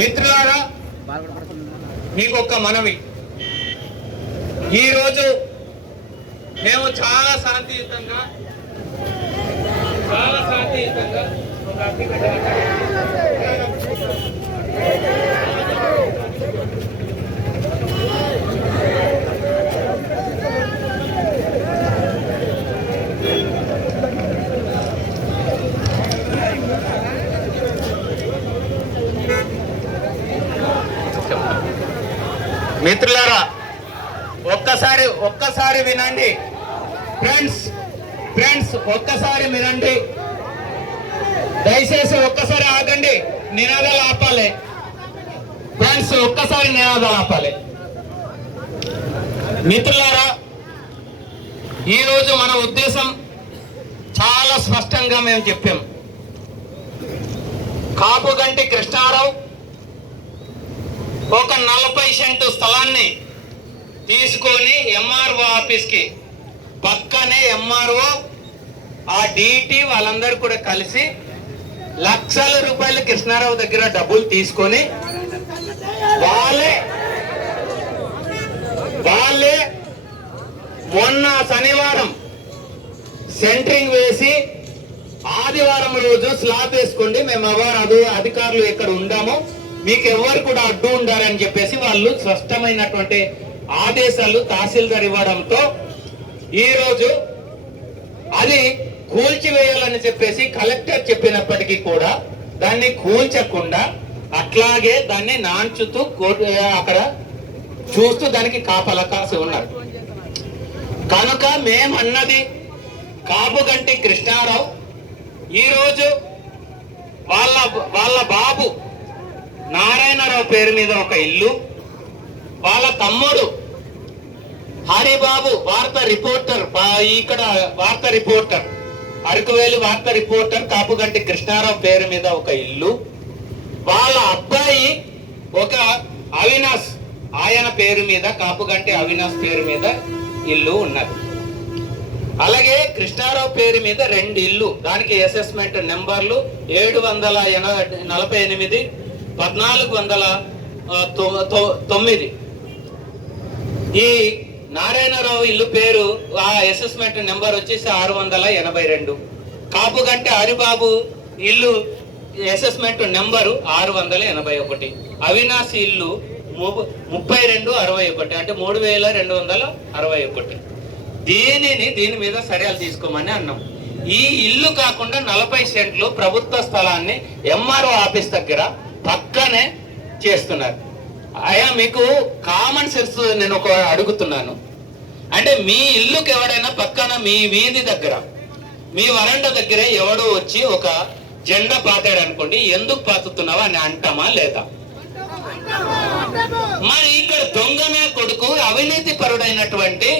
మిత్రులారా, మీకు ఒక మనవి. ఈరోజు మేము చాలా శాంతియుతంగా మిత్రులారా, ఒక్కసారి వినండి. ఫ్రెండ్స్ ఒక్కసారి వినండి. దయచేసి ఒక్కసారి ఆగండి. నినాదాలు ఆపాలి. ఫ్రెండ్స్ ఒక్కసారి నినాదాలు ఆపాలి. మిత్రులారా, ఈరోజు మన ఉద్దేశం చాలా స్పష్టంగా మేము చెప్పాం. కాపుగంటి కృష్ణారావు ఒక 40 సెంటు స్థలాన్ని తీసుకొని ఎంఆర్ఓ ఆఫీస్కి పక్కనే ఎంఆర్ఓ ఆ డిటి వాళ్ళందరూ కూడా కలిసి లక్షల రూపాయలు కృష్ణారావు దగ్గర డబ్బులు తీసుకొని వాళ్ళే మొన్న శనివారం సెంటరింగ్ వేసి ఆదివారం రోజు స్లాబ్ వేసుకోండి, మేము ఎవరు అధికారులు ఎక్కడ ఉండామో మీకు ఎవరు కూడా అడ్డు ఉండాలని చెప్పేసి వాళ్ళు స్పష్టమైనటువంటి ఆదేశాలు తహసీల్దార్ ఇవ్వడంతో ఈరోజు అది కూల్చివేయాలని చెప్పేసి కలెక్టర్ చెప్పినప్పటికీ కూడా దాన్ని కూల్చకుండా అట్లాగే దాన్ని నాంచుతూ అక్కడ చూస్తూ దానికి కాపలా కాసి ఉన్నారు. కనుక మేమన్నది కాపుగంటి కృష్ణారావు ఈరోజు వాళ్ళ బాబు నారాయణరావు పేరు మీద ఒక ఇల్లు, వాళ్ళ తమ్ముడు హరిబాబు వార్తా రిపోర్టర్, ఇక్కడ వార్తా రిపోర్టర్, అరకువేలి వార్తా రిపోర్టర్ కాపుగంటి కృష్ణారావు పేరు మీద ఒక ఇల్లు, వాళ్ళ అబ్బాయి ఒక అవినాష్ ఆయన పేరు మీద కాపుగంటి అవినాష్ పేరు మీద ఇల్లు ఉన్నది. అలాగే కృష్ణారావు పేరు మీద 2 ఇల్లు, దానికి అసెస్మెంట్ నెంబర్లు 748, 1409. ఈ నారాయణరావు ఇల్లు పేరు ఆ అసెస్మెంట్ నెంబర్ వచ్చేసి 682. కాపుగంటి హరిబాబు ఇల్లు అసెస్మెంట్ నెంబరు 681. అవినాష్ ఇల్లు 3261, అంటే 3261. దీని మీద చర్యలు తీసుకోమని అన్నాం. ఈ ఇల్లు కాకుండా 40 సెంట్లు ప్రభుత్వ స్థలాన్ని ఎంఆర్ఓ ఆఫీస్ దగ్గర పక్కనే చేస్తున్నారు. అయ్యా, మీకు కామన్ సెన్స్ నేను ఒక అడుగుతున్నాను. అంటే మీ ఇల్లుకి ఎవడైనా పక్కన మీ వీధి దగ్గర మీ వరండా దగ్గర ఎవడో వచ్చి ఒక జెండా పాతాడు అనుకోండి, ఎందుకు పాతుతున్నావా అని అంటామా లేదా? మరి ఇక్కడ దొంగన కొడుకు అవినీతి పరుడైనటువంటి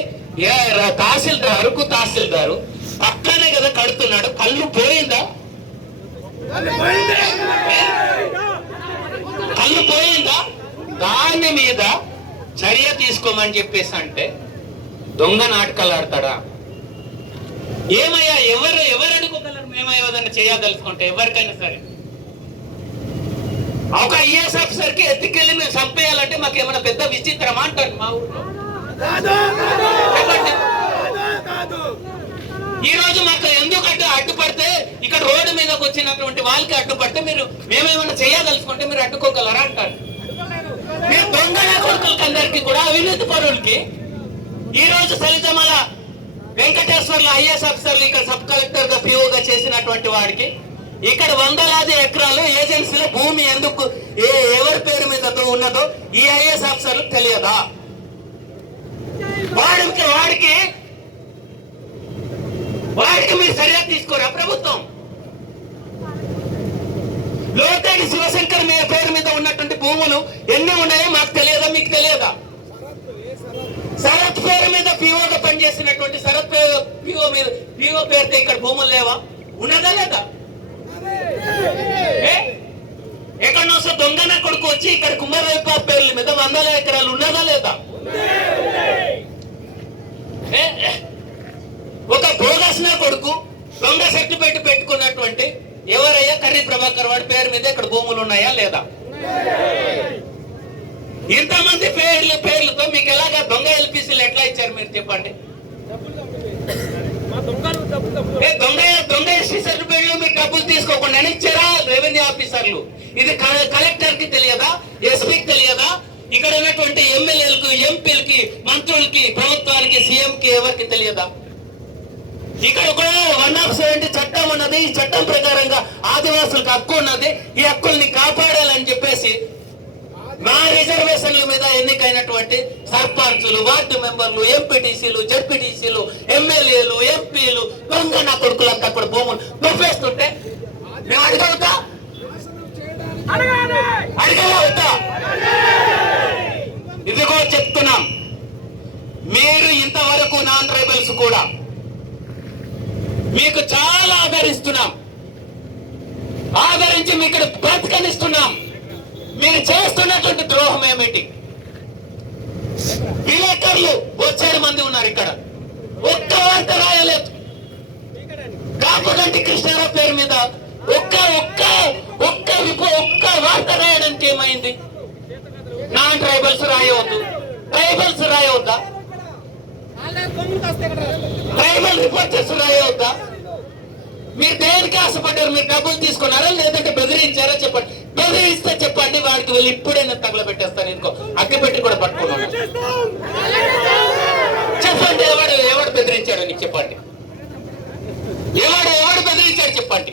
అరకు తహసీల్దారు పక్కనే కదా కడుతున్నాడు, కళ్ళు పోయిందా? కళ్ళు పోయిందా? దాని మీద చర్య తీసుకోమని చెప్పేసి అంటే దొంగ నాటకాలు ఆడతాడా? ఏమయ్యా, ఎవరు అడుగుగలరు? మేము ఏదైనా చేయదలుచుకుంటే ఎవరికైనా సరే ఒక ఐఏఎస్ ఆఫీసర్ కి ఎత్తుకెళ్ళి మేము చంపేయాలంటే మాకు ఏమైనా పెద్ద విచిత్రమా అంటారు మా ఊళ్ళో. ఈ రోజు మాకు ఎందుకంటే అడ్డుపడితే ఇక్కడ రోడ్డు మీదకి వచ్చినటువంటి వాళ్ళకి అడ్డుపడితే మీరు మేమేమైనా చేయదలుచుకుంటే మీరు అడ్డుకోగలరా అంటారు. మీరు దొంగ కొడుకులకి అందరికీ కూడా అవినీతి పరులకి ఈ రోజు సలితమల వెంకటేశ్వర్లు ఐఏఎస్ ఆఫీసర్లు ఇక్కడ సబ్ కలెక్టర్ గా పిఓగా చేసినటువంటి వాడికి ఇక్కడ వందలాది ఎకరాలు ఏజెన్సీలో భూమి ఎందుకు ఎవరి పేరు మీద ఉన్నదో ఈ ఐఏఎస్ ఆఫీసర్లకు తెలియదా? వాడికి మీరు చర్య తీసుకోరా ప్రభుత్వం? లోతేటి శివశంకర్ పేరు మీద ఉన్నటువంటి భూములు ఎన్ని ఉన్నాయో మాకు తెలియదా? మీకు తెలియదా? శరత్ పేరు మీద పిఓగా పనిచేసినటువంటి శరత్ పిఓ పేరుతో ఇక్కడ భూములు లేవా? ఉన్నదా లేదా? ఎక్కడో దొంగన కొడుకు వచ్చి ఇక్కడ కుమారయ్య పేర్ల మీద 100 ఎకరాలు ఉన్నదా లేదా? ఒక బోగస్ నా కొడుకు దొంగ సర్టిఫికేట్ పెట్టుకున్నటువంటి ఎవరయ్యా కర్రీ ప్రభాకర్ వాడి పేరు మీద ఇక్కడ భూములు ఉన్నాయా లేదా? ఇంతమంది పేర్లతో మీకు ఎలాగా దొంగ ఎల్పిసిలు ఎట్లా ఇచ్చారు మీరు చెప్పండి. దొంగ ఎస్టీ సర్టిఫికేట్లు మీరు డబ్బులు తీసుకోకుండా ఇచ్చారా రెవెన్యూ ఆఫీసర్లు? ఇది కలెక్టర్ కి తెలియదా, ఎస్పీకి తెలియదా? ఇక్కడ ఉన్నటువంటి ఎమ్మెల్యేలకు, ఎంపీలకి, మంత్రులకి, ప్రభుత్వానికి, సీఎం కి ఎవరికి తెలియదా? ఇక్కడ కూడా 170 చట్టం ఉన్నది. ఈ చట్టం ప్రకారంగా ఆదివాసులకు హక్కు ఉన్నది. ఈ హక్కుల్ని కాపాడాలని చెప్పేసి మా రిజర్వేషన్ల మీద ఎన్నికైనటువంటి సర్పంచులు, వార్డు మెంబర్లు, ఎంపీటీసీలు, జడ్పీటీసీలు, ఎమ్మెల్యేలు, ఎంపీలు, దొంగ నా కొడుకులంతా కూడా భూములు దొబ్బేస్తుంటే మేము అడగలుగుతా? అడగలుగుతా? ఇదిగో చెప్తున్నాం, మీరు ఇంతవరకు నాన్ ట్రైబల్స్ కూడా మీకు చాలా ఆదరిస్తున్నాం, ఆదరించి మీకు ఇక్కడ బ్రతకనిస్తున్నాం. మీరు చేస్తున్నటువంటి ద్రోహం ఏమిటి? విలేకరులు 1,000 మంది ఉన్నారు ఇక్కడ, ఒక్క వార్త రాయలేదు. కాపుగంటి కృష్ణారావు పేరు మీద ఒక్క వార్త రాయడానికి ఏమైంది? నాన్ ట్రైబల్స్ రాయవద్దు, ట్రైబల్స్ రాయవద్దా? ట్రైబల్ రిపోర్టర్స్ రాయవద్దా? మీరు దేనికి ఆశపడ్డారు? మీరు డబ్బులు తీసుకున్నారా లేదంటే బెదిరించారా చెప్పండి. బెదిరిస్తే చెప్పండి, వాడికి వెళ్ళి ఇప్పుడే నేను తగలబెట్టేస్తాను. ఇంకో అగ్గి పెట్టి కూడా పట్టుకున్నాను. చెప్పండి, ఎవడు బెదిరించాడు నీకు చెప్పండి. ఎవడు బెదిరించాడు చెప్పండి.